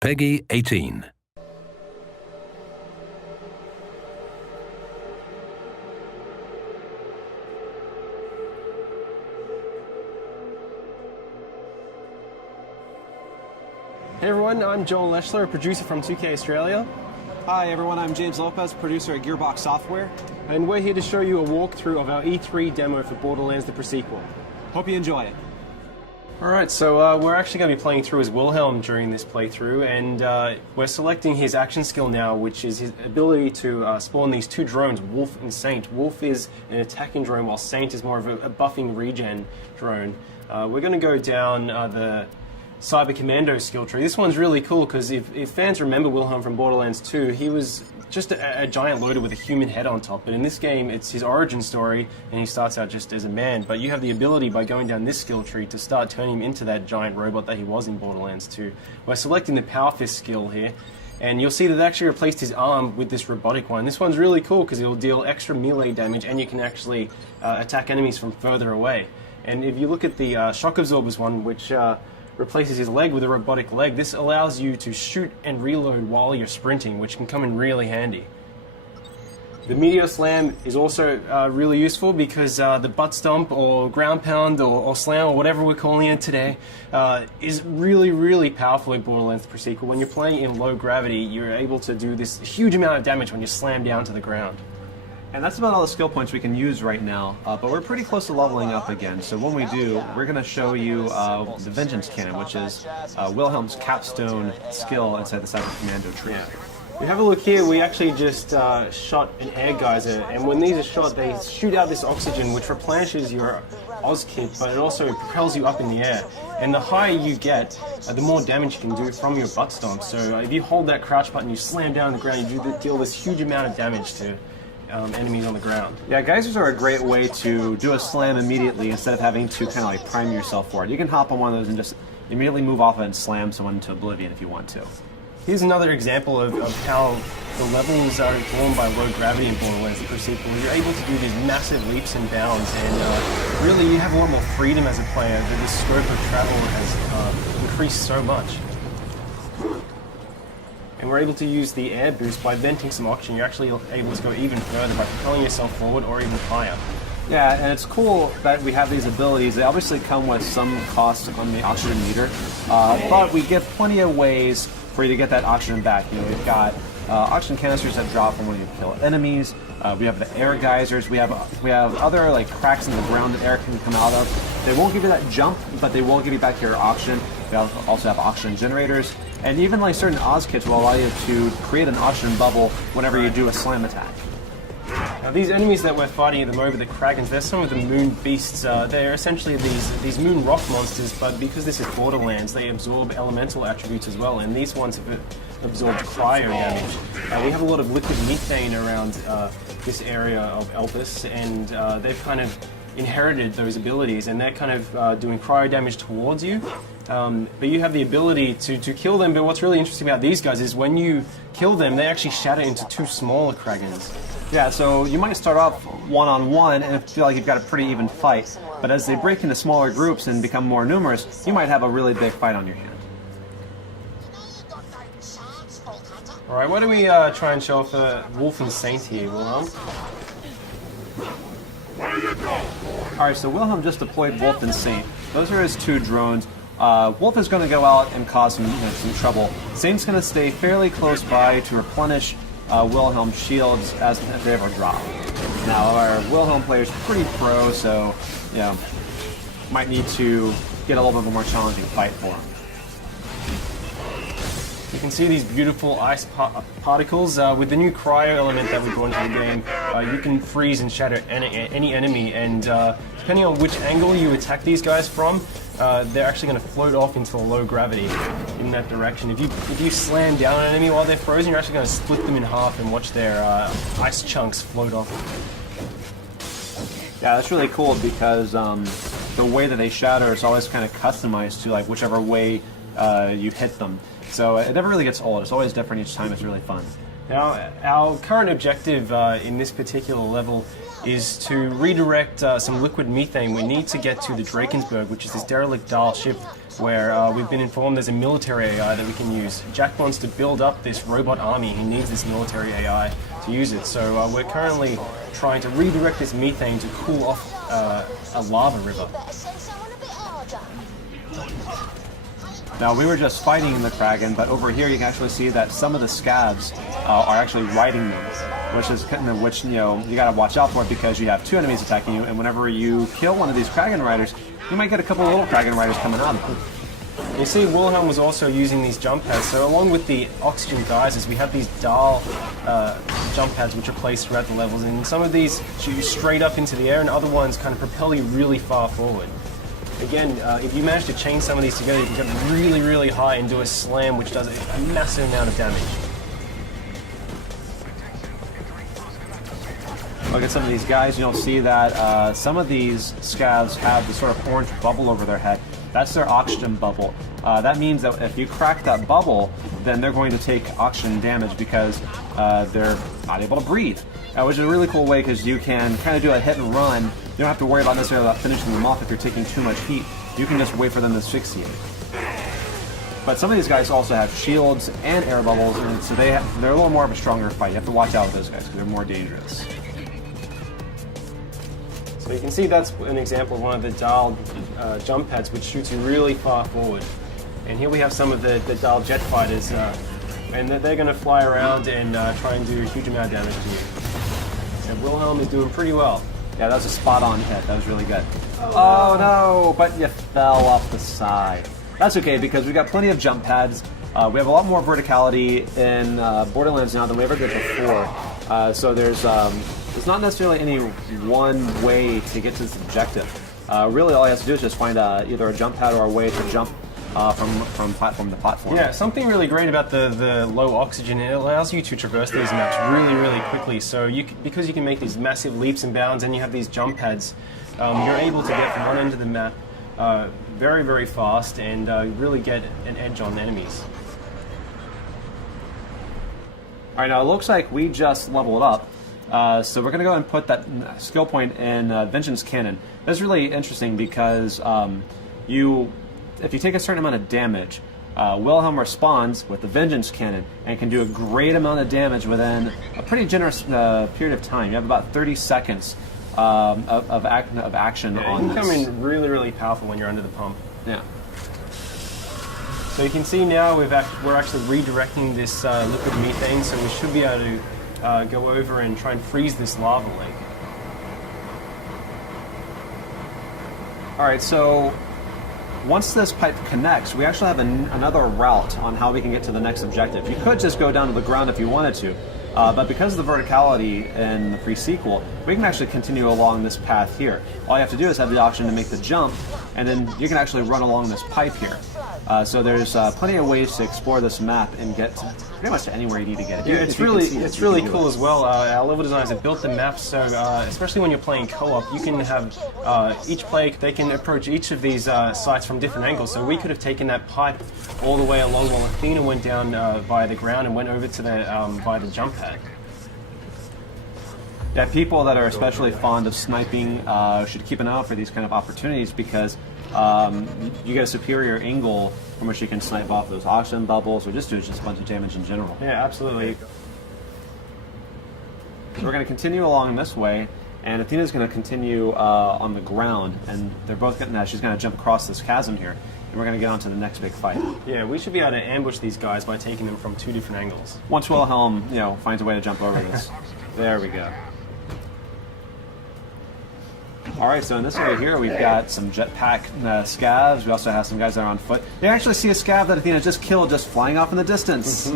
Peggy 18. Hey everyone, I'm Joel Leschler, a producer from 2K Australia. Hi everyone, I'm James Lopez, producer at Gearbox Software. And we're here to show you a walkthrough of our E3 demo for Borderlands the Pre-Sequel. Hope you enjoy it. Alright, so we're actually going to be playing through as Wilhelm during this playthrough, and we're selecting his action skill now, which is his ability to spawn these two drones, Wolf and Saint. Wolf is an attacking drone, while Saint is more of a buffing regen drone. We're going to go down the Cyber Commando skill tree. This one's really cool because if fans remember Wilhelm from Borderlands 2, he was just a giant loader with a human head on top. But in this game, it's his origin story, and he starts out just as a man. But you have the ability by going down this skill tree to start turning him into that giant robot that he was in Borderlands 2. We're selecting the Power Fist skill here, and you'll see that they actually replaced his arm with this robotic one. This one's really cool because it'll deal extra melee damage, and you can actually attack enemies from further away. And if you look at the Shock Absorbers one, which replaces his leg with a robotic leg, this allows you to shoot and reload while you're sprinting, which can come in really handy. The Meteor Slam is also really useful because the butt stomp or ground pound or slam or whatever we're calling it today is really, really powerful in Borderlands the Pre-Sequel. When you're playing in low gravity, you're able to do this huge amount of damage when you slam down to the ground. And that's about all the skill points we can use right now, but we're pretty close to leveling up again. So when we do, we're going to show you the Vengeance Cannon, which is Wilhelm's capstone skill inside the Cyber Commando tree. Yeah. We have a look here, we actually just shot an air geyser, and when these are shot, they shoot out this oxygen which replenishes your Oz kit, but it also propels you up in the air. And the higher you get, the more damage you can do from your butt stomp. So if you hold that crouch button, you slam down on the ground, you deal this huge amount of damage to enemies on the ground. Yeah, geysers are a great way to do a slam immediately instead of having to kind of like prime yourself for it. You can hop on one of those and just immediately move off it and slam someone into oblivion if you want to. Here's another example of how the levels are informed by low gravity in Borderlands the Pre-Sequel. You're able to do these massive leaps and bounds, and really you have a lot more freedom as a player. The scope of travel has increased so much. And we're able to use the air boost by venting some oxygen. You're actually able to go even further by propelling yourself forward or even higher. Yeah, and it's cool that we have these abilities. They obviously come with some costs on the oxygen meter, but we get plenty of ways for you to get that oxygen back. You know, we've got oxygen canisters that drop from when you kill enemies. We have the air geysers. We have other like cracks in the ground that air can come out of. They won't give you that jump, but they will give you back your oxygen. We also have oxygen generators. And even like certain Oz kits will allow you to create an oxygen bubble whenever you do a slam attack. Now these enemies that we're fighting at the moment, the Kragans, they're some of the moon beasts. They're essentially these moon rock monsters, but because this is Borderlands, they absorb elemental attributes as well, and these ones have absorbed cryo damage. We have a lot of liquid methane around this area of Elpis, and they've kind of inherited those abilities, and they're kind of doing cryo damage towards you. But you have the ability to kill them, but what's really interesting about these guys is when you kill them, they actually shatter into two smaller Kragans. Yeah, so you might start off one-on-one and feel like you've got a pretty even fight, but as they break into smaller groups and become more numerous, you might have a really big fight on your hand. Alright, why don't we try and show off Wolf and Saint here, Wilhelm? Alright, so Wilhelm just deployed Wolf and Saint. Those are his two drones. Wolf is going to go out and cause some trouble. Saint's going to stay fairly close by to replenish Wilhelm's shields as if they ever drop. Now, our Wilhelm player is pretty pro, so you know, might need to get a little bit more challenging fight for him. You can see these beautiful ice particles. With the new cryo element that we brought into the game, you can freeze and shatter any enemy, and depending on which angle you attack these guys from, they're actually going to float off into low gravity in that direction. If you slam down an enemy while they're frozen, you're actually going to split them in half and watch their ice chunks float off. Yeah, that's really cool because the way that they shatter is always kind of customized to like whichever way you hit them. So it never really gets old. It's always different each time. It's really fun. Now, our current objective in this particular level is to redirect some liquid methane. We need to get to the Drakensberg, which is this derelict Dahl ship where we've been informed there's a military AI that we can use. Jack wants to build up this robot army. He needs this military AI to use it. So we're currently trying to redirect this methane to cool off a lava river. Now, we were just fighting the Kraken, but over here you can actually see that some of the scavs are actually riding them, which you got to watch out for because you have two enemies attacking you, and whenever you kill one of these Kraken riders, you might get a couple of little Kraken riders coming out of them. You see, Wilhelm was also using these jump pads. So along with the oxygen geysers, we have these Dahl jump pads which are placed throughout the levels, and some of these shoot you straight up into the air, and other ones kind of propel you really far forward. Again, if you manage to chain some of these together, you can get really, really high and do a slam, which does a massive amount of damage. Look at some of these guys, you'll see that some of these scavs have this sort of orange bubble over their head. That's their oxygen bubble. That means that if you crack that bubble, then they're going to take oxygen damage because they're not able to breathe. Which is a really cool way because you can kind of do a hit and run. You don't have to worry about necessarily about finishing them off if you're taking too much heat. You can just wait for them to asphyxiate. But some of these guys also have shields and air bubbles, and so they're a little more of a stronger fight. You have to watch out with those guys because they're more dangerous. So you can see that's an example of one of the Dahl jump pads, which shoots you really far forward. And here we have some of the Dahl jet fighters, and they're going to fly around and try and do a huge amount of damage to you. So Wilhelm is doing pretty well. Yeah, that was a spot-on hit. That was really good. Oh no! But you fell off the side. That's okay because we've got plenty of jump pads. We have a lot more verticality in Borderlands now than we ever did before. So there's not necessarily any one way to get to this objective. Really, all you have to do is just find either a jump pad or a way to jump from platform to platform. Yeah, something really great about the low oxygen, it allows you to traverse these maps really, really quickly. So because you can make these massive leaps and bounds and you have these jump pads, you're able to get from one end of the map very, very fast and really get an edge on enemies. All right, now it looks like we just leveled up. So we're going to go and put that skill point in Vengeance Cannon. That's really interesting because if you take a certain amount of damage, Wilhelm responds with the Vengeance Cannon and can do a great amount of damage within a pretty generous period of time. You have about 30 seconds of action on this. It can come in really, really powerful when you're under the pump. Yeah. So you can see now we're actually redirecting this liquid methane, so we should be able to go over and try and freeze this lava lake. All right, so once this pipe connects, we actually have another route on how we can get to the next objective. You could just go down to the ground if you wanted to, but because of the verticality in the pre-sequel, we can actually continue along this path here. All you have to do is have the option to make the jump, and then you can actually run along this pipe here. So there's plenty of ways to explore this map and get pretty much to anywhere you need to get. Yeah, it's really cool as well. Our level designers have built the map so, especially when you're playing co-op, you can have each player, they can approach each of these sites from different angles. So we could have taken that pipe all the way along while Athena went down via the ground and went over to the via the jump pad. Yeah, people that are especially fond of sniping should keep an eye out for these kind of opportunities because you get a superior angle from which you can snipe off those oxygen bubbles or just do just a bunch of damage in general. Yeah, absolutely. So we're going to continue along this way, and Athena's going to continue on the ground, and they're both getting that. She's going to jump across this chasm here, and we're going to get on to the next big fight. Yeah, we should be able to ambush these guys by taking them from two different angles. Once Wilhelm, finds a way to jump over this. There we go. All right, so in this area here, we've got some jetpack scavs. We also have some guys that are on foot. You actually see a scav that Athena just killed just flying off in the distance.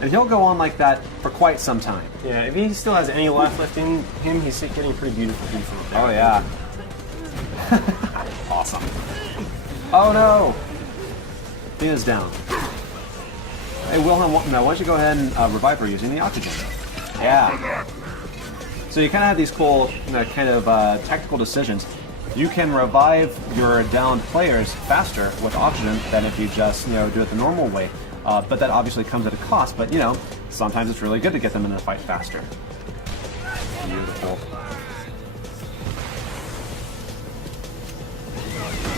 And he'll go on like that for quite some time. Yeah, if he still has any life left in him, he's getting pretty beautiful from there. Oh, yeah. Awesome. Oh, no. Athena's down. Hey, Wilhelm, now why don't you go ahead and revive her using the oxygen? Yeah. So you kind of have these cool tactical decisions. You can revive your downed players faster with oxygen than if you just do it the normal way. But that obviously comes at a cost. But sometimes it's really good to get them in the fight faster. Beautiful.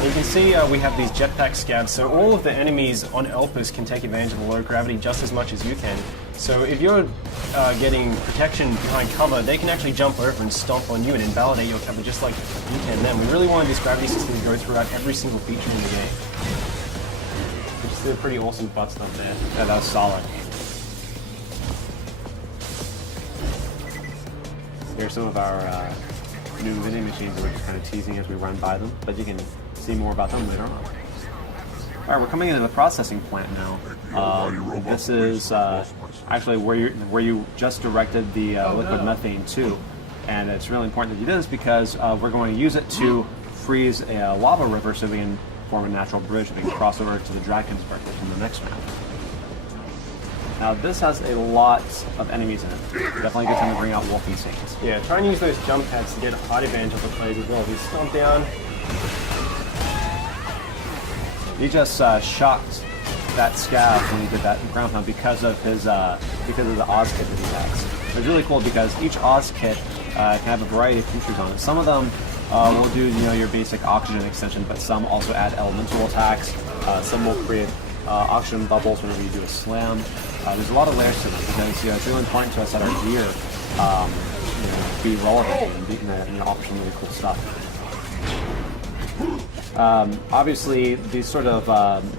And you can see we have these jetpack scabs, so all of the enemies on Elpis can take advantage of the low gravity just as much as you can. So if you're getting protection behind cover, they can actually jump over and stomp on you and invalidate your cover just like you can them. We really wanted this gravity system to go throughout every single feature in the game. We just did a pretty awesome butt stomp there. Yeah, that was solid. Here's some of our new vending machines that we're just kind of teasing as we run by them, but you can see more about them later on. All right, we're coming into the processing plant now. This is actually where you just directed the liquid methane to, and it's really important that you do this because we're going to use it to freeze a lava river so we can form a natural bridge that we can cross over to the Drakensberg in the next map. Now this has a lot of enemies in it. Definitely a good time to bring out Wolfie Saints. Yeah, try and use those jump pads to get a height advantage of the plays as well. If you stomp down. He just shocked that scav when he did that ground pound because of his because of the Oz kit that he has. It's really cool because each Oz kit can have a variety of features on it. Some of them will do your basic oxygen extension, but some also add elemental attacks. Some will create oxygen bubbles whenever you do a slam. There's a lot of layers to them because it's really important to us that our gear be relevant and offer some really cool stuff. Obviously, these sort of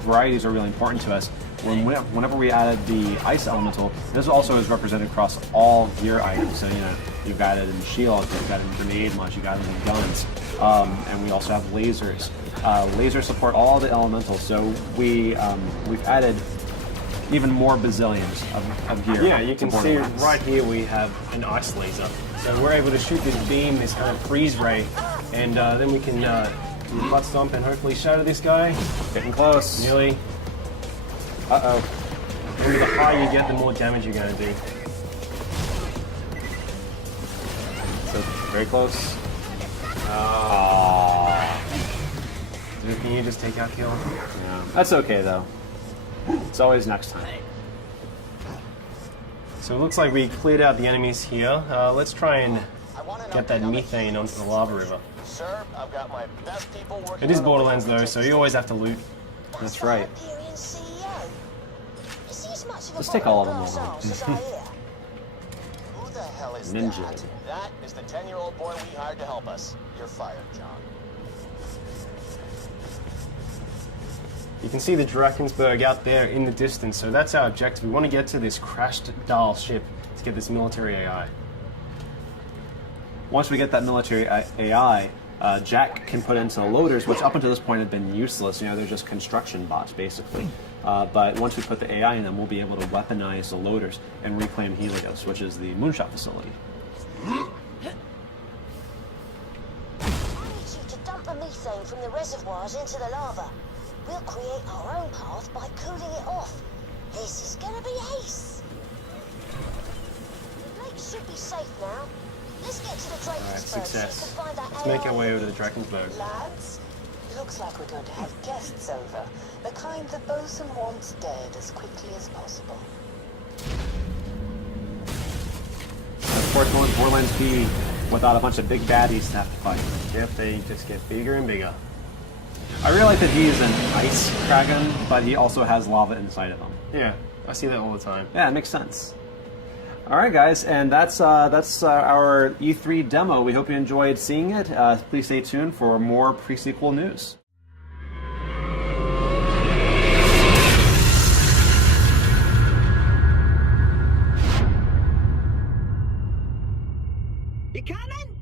varieties are really important to us. Whenever we added the ice elemental, this also is represented across all gear items. So you've got it in shield, you've got it in grenade launch, you've got it in guns, and we also have lasers. Lasers support all the elementals, so we've added even more bazillions of gear. Yeah, you can see right here we have an ice laser. So we're able to shoot this beam, this kind of freeze ray, and then we can do a butt stomp and hopefully shatter this guy. Getting close. Nearly. Uh-oh. And the higher you get, the more damage you're going to do. So, very close. Can you just take out kill? Yeah. That's okay, though. It's always next time. So it looks like we cleared out the enemies here. Let's try and get that methane onto the lava river. Sir, I've got my best people working. It is Borderlands though, so you always have to loot. That's right. Let's take all of them over. Who the hell is Ninja. that? That is the 10-year-old boy we hired to help us. You're fired, John. You can see the Drakensberg out there in the distance, so that's our objective. We want to get to this crashed Dahl ship to get this military AI. Once we get that military AI, Jack can put into the loaders, which up until this point have been useless. They're just construction bots, basically. But once we put the AI in them, we'll be able to weaponize the loaders and reclaim Helios, which is the moonshot facility. I need you to dump the methane from the reservoirs into the lava. We'll create our own path by cooling it off. This is gonna be ace. The lake should be safe now. Let's get to the Drakensberg. Alright, success. So you can find that Let's make our way over to the Drakensberg. Lads, looks like we're going to have guests over. The kind the bosun wants dead as quickly as possible. Of course, won't Borderlands be without a bunch of big baddies to have to fight? Yep, they just get bigger and bigger. I really like that he is an ice dragon, but he also has lava inside of him. Yeah, I see that all the time. Yeah, it makes sense. All right, guys, and that's our E3 demo. We hope you enjoyed seeing it. Please stay tuned for more pre-sequel news. You coming?